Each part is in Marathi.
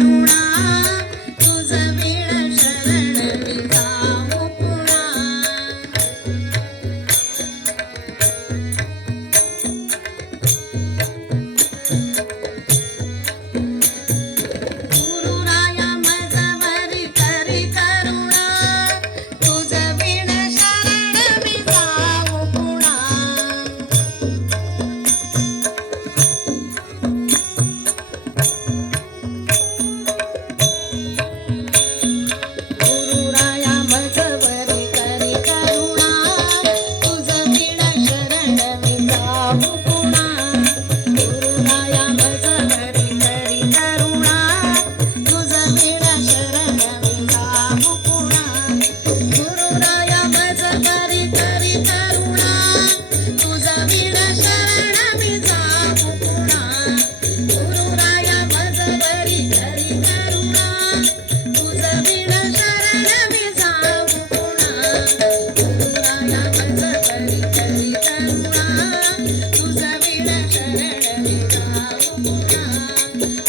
करुणा तुझ वीण शरण मी जाऊ पुन्हा गुरुराया मजवरी करी करुणा तुझ वीण शरण मी जाऊ पुन्हा गुरुराया मजवरी करी करुणा तुझ वीण शरण मी जाऊ पुन्हा गुरुराया मजवरी करी करुणा तुझ वीण शरण मी जाऊ पुन्हा गुरुराया मजवरी करी करुणा तुझ वीण शरण मी जाऊ पुन्हा गुरुराया मजवरी करी करुणा तुझ वीण शरण मी जाऊ पुन्हा गुरुराया मजवरी करी करुणा तुझ वीण शरण मी जाऊ पुन्हा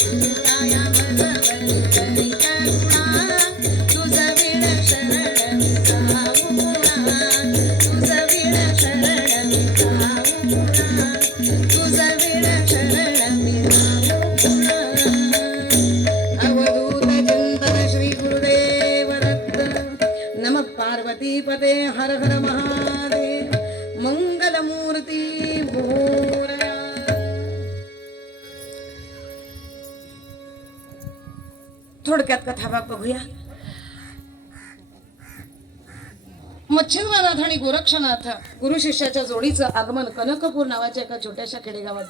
गुरुराया मजवरी करी करुणा तुझ वीण शरण मी जाऊ पुन्हा तुझ वीण शरण मी जाऊ पुन्हा तुझ वीण शरण मी जाऊ पुन्हा अवधूत चिंतन श्री गुरुदेव दत्त नमः पार्वती पते हर हर महादेव मंगल मूर्ती भोरया थोडक्यात कथाभाग बघूया. मच्छिंद्रनाथ आणि गोरक्षनाथ गुरु शिष्याच्या जोडीचं आगमन कनकपूर नावाच्या एका छोट्याशा खेडेगावात